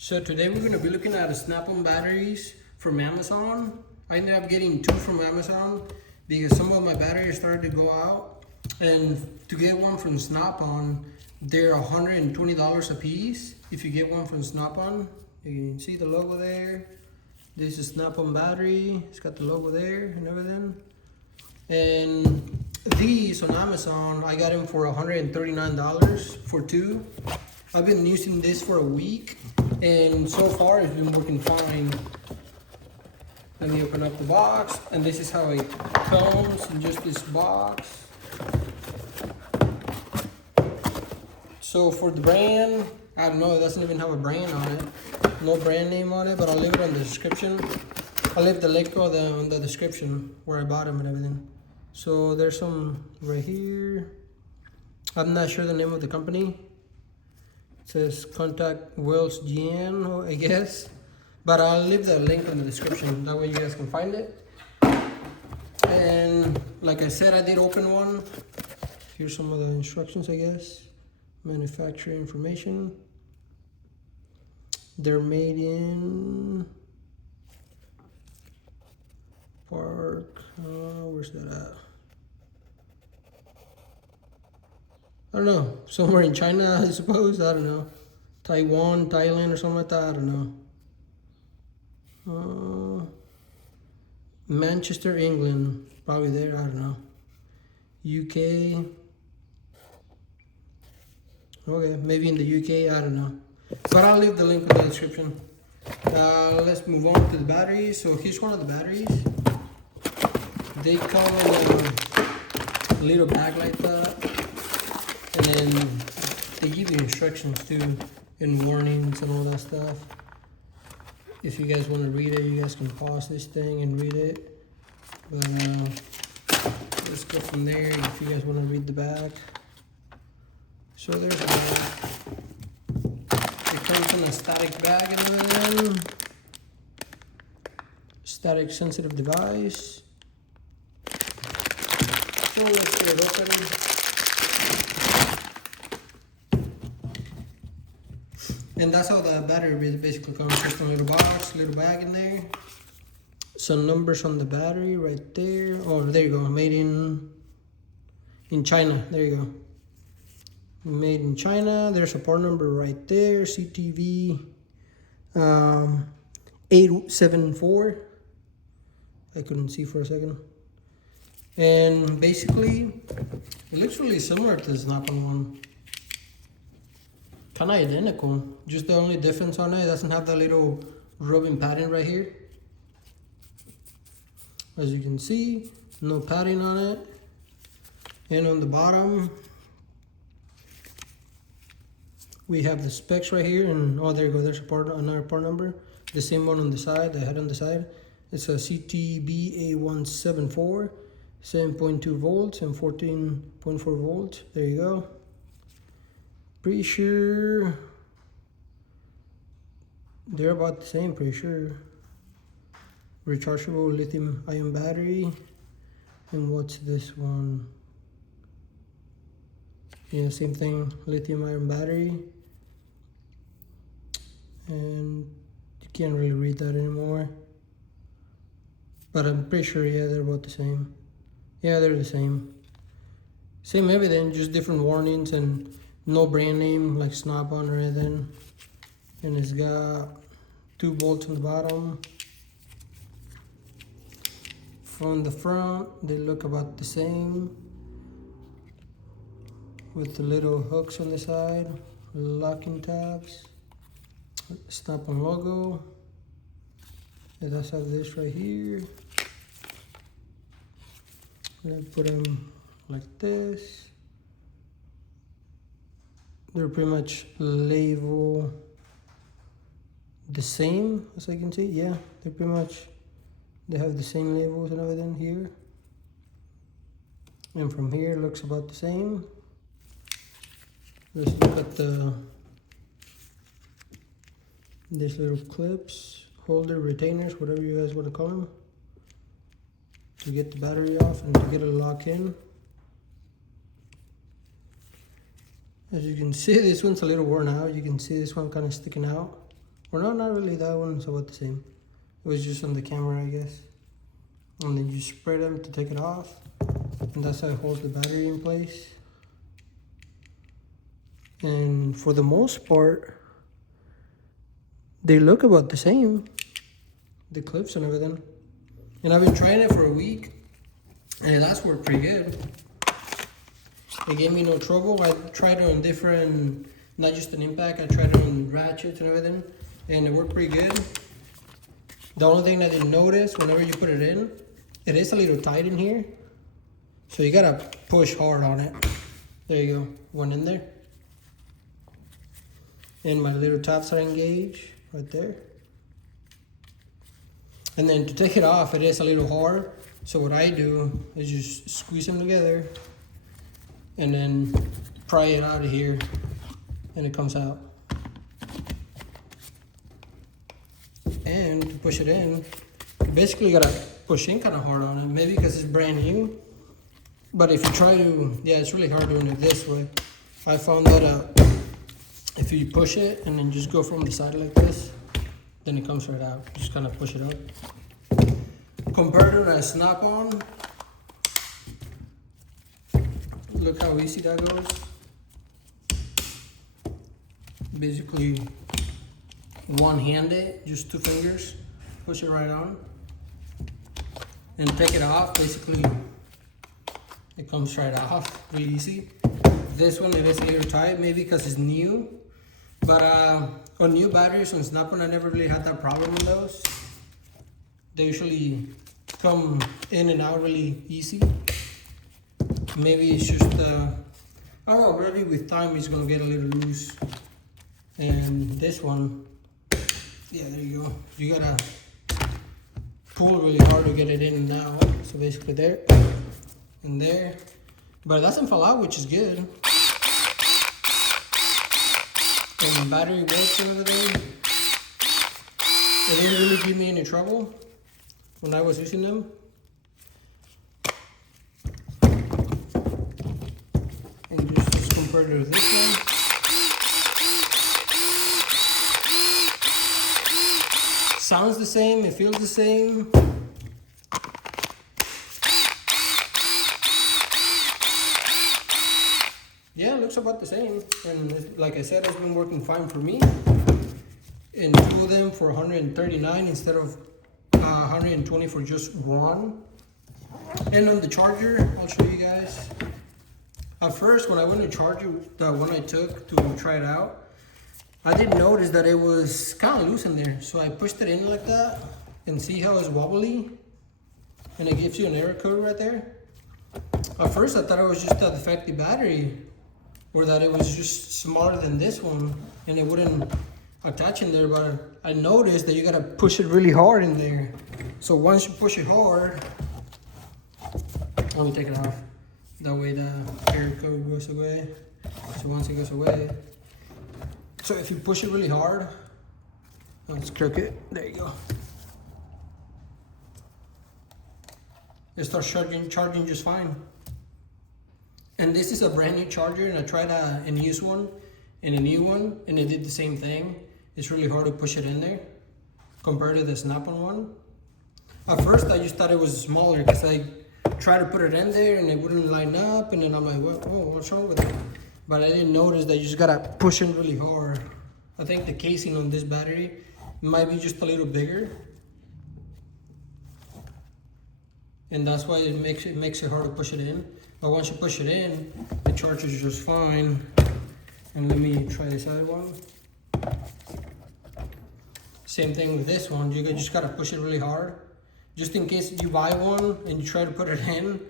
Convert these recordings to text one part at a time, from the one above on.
So today we're going to be looking at Snap-on batteries from Amazon. I ended up getting two from Amazon because some of my batteries started to go out. And to get one from Snap-on, they're $120 a piece. If you get one from Snap-on, you can see the logo there. This is Snap-on battery. It's got the logo there and everything. And these on Amazon, I got them for $139 for two. I've been using this for a week, and so far it's been working fine. Let me open up the box, and this is how it comes in just this box. So for the brand, I don't know, it doesn't even have a brand on it. No brand name on it, but I'll leave it on the description. I'll leave the link on the description where I bought them and everything. So there's some right here. I'm not sure the name of the company. It says Contact Wells GN, I guess. But I'll leave the link in the description. That way you guys can find it. And like I said, I did open one. Here's some of the instructions, I guess. Manufacturing information. They're made in where's that at? I don't know, somewhere in China, I suppose. I don't know, Taiwan, Thailand, or something like that. I don't know. Manchester, England, probably there. I don't know. UK. Okay, maybe in the UK. I don't know. But I'll leave the link in the description. Let's move on to the batteries. So here's one of the batteries. They come in a little bag like that. And then they give you instructions too, and warnings and all that stuff. If you guys want to read it, you guys can pause this thing and read it. But let's go from there if you guys want to read the back. So there's that. It comes in a static bag and then static sensitive device. So let's get it open. And that's how the battery basically comes. Just a little box, little bag in there. Some numbers on the battery right there. Oh, there you go. Made in China. There you go. Made in China. There's a part number right there. CTV 874. I couldn't see for a second. And basically, it looks really similar to the Snap-on one. Kind of identical. Just the only difference on it doesn't have that little rubbing padding right here. As you can see, no padding on it. And on the bottom, we have the specs right here. And oh, there you go. There's another part number. The same one on the side. The head on the side. It's a CTB8174, 7.2 volts and 14.4 volts. There you go. Pretty sure they're about the same, pretty sure. Rechargeable lithium ion battery. And what's this one? Yeah, same thing, lithium ion battery. And you can't really read that anymore. But I'm pretty sure, yeah, they're about the same. Yeah, they're the same. Same everything, just different warnings and no brand name like Snap-on or anything. And it's got 2 bolts on the bottom. From the front, they look about the same. With the little hooks on the side, locking tabs. Snap-on logo. It does have this right here. And I put them like this. They're pretty much labeled the same as I can see. Yeah, they're pretty much, they have the same labels and everything here. And from here it looks about the same. Let's look at these little clips, holder, retainers, whatever you guys want to call them, to get the battery off and to get it locked in. As you can see, this one's a little worn out. You can see this one kind of sticking out. Or no, not really, that one's about the same. It was just on the camera, I guess. And then you spread them to take it off. And that's how it holds the battery in place. And for the most part, they look about the same. The clips and everything. And I've been trying it for a week. And it does work pretty good. It gave me no trouble. I tried it on different, not just an impact, I tried it on ratchets and everything. And it worked pretty good. The only thing I didn't notice, whenever you put it in, it is a little tight in here. So you gotta push hard on it. There you go, one in there. And my little tabs are engaged right there. And then to take it off, it is a little hard. So what I do is just squeeze them together and then pry it out of here and it comes out. And to push it in, you basically gotta push in kind of hard on it, maybe because it's brand new. But if you try to, yeah, it's really hard doing it this way. I found that if you push it and then just go from the side like this, then it comes right out. Just kind of push it up. Compared to a snap-on, look how easy that goes. Basically, one-handed, just 2 fingers, push it right on. And take it off, basically, it comes right off, really easy. This one, it is a little tight, maybe because it's new. But on new batteries, on snap-on, I never really had that problem with those. They usually come in and out really easy. Maybe it's just, I don't know, really with time it's gonna get a little loose. And this one, yeah, there you go. You gotta pull really hard to get it in and out. So basically there and there. But it doesn't fall out, which is good. And the battery works and everything. It didn't really give me any trouble when I was using them. And just compare to this one. Sounds the same, it feels the same. Yeah, it looks about the same. And like I said, it's been working fine for me. And 2 of them for $139 instead of $120 for just one. And on the charger, I'll show you guys. At first, when I went to charge it, the one I took to try it out, I didn't notice that it was kind of loose in there. So I pushed it in like that and see how it's wobbly. And it gives you an error code right there. At first, I thought it was just a defective battery, or that it was just smaller than this one and it wouldn't attach in there. But I noticed that you gotta push it really hard in there. So once you push it hard, let me take it off. That way the error code goes away. So once it goes away, so if you push it really hard, let's crook it, there you go. It starts charging just fine. And this is a brand new charger, and I tried a used one and a new one, and it did the same thing. It's really hard to push it in there compared to the snap-on one. At first, I just thought it was smaller because I tried to put it in there and it wouldn't line up, and then I'm like, oh, what's wrong with it? But I didn't notice that you just gotta push it really hard. I think the casing on this battery might be just a little bigger. And that's why it makes it hard to push it in. But once you push it in, it charges just fine. And let me try this other one. Same thing with this one. You just gotta push it really hard. Just in case you buy one and you try to put it in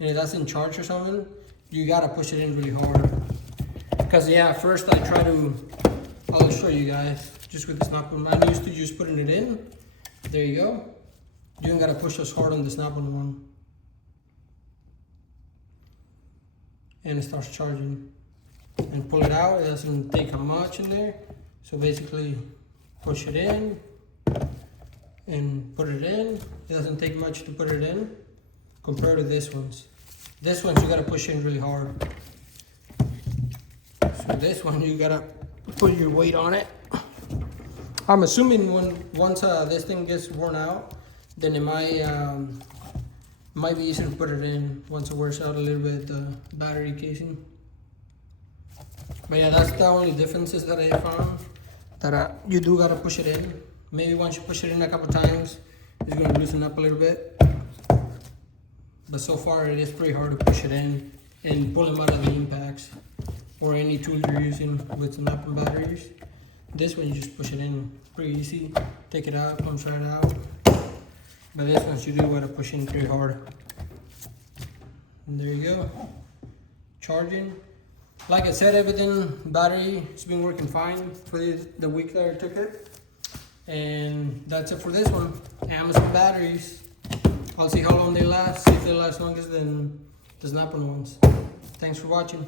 and it doesn't charge or something, you gotta push it in really hard. Because yeah, at first I try to, I'll show you guys, just with the snap-on. I'm used to just putting it in. There you go. You don't gotta push as hard on the snap-on one. And it starts charging. And pull it out, it doesn't take much in there. So basically, push it in and put it in. It doesn't take much to put it in compared to this one's. This one you gotta push in really hard. So this one you gotta put your weight on it I'm assuming once this thing gets worn out, then it might be easier to put it in once it wears out a little bit, the battery casing. But yeah, that's the only differences that I found, that you do gotta push it in. Maybe once you push it in a couple times, it's gonna loosen up a little bit. But so far it is pretty hard to push it in and pull them out of the impacts or any tools you're using with snap-on batteries. This one you just push it in, pretty easy. Take it out, comes right out. But this one you do gotta push in pretty hard. And there you go, charging. Like I said, everything, battery, it's been working fine for the week that I took it. And that's it for this one. Amazon batteries. I'll see how long they last, see if they last longer than the snap-on ones. Thanks for watching.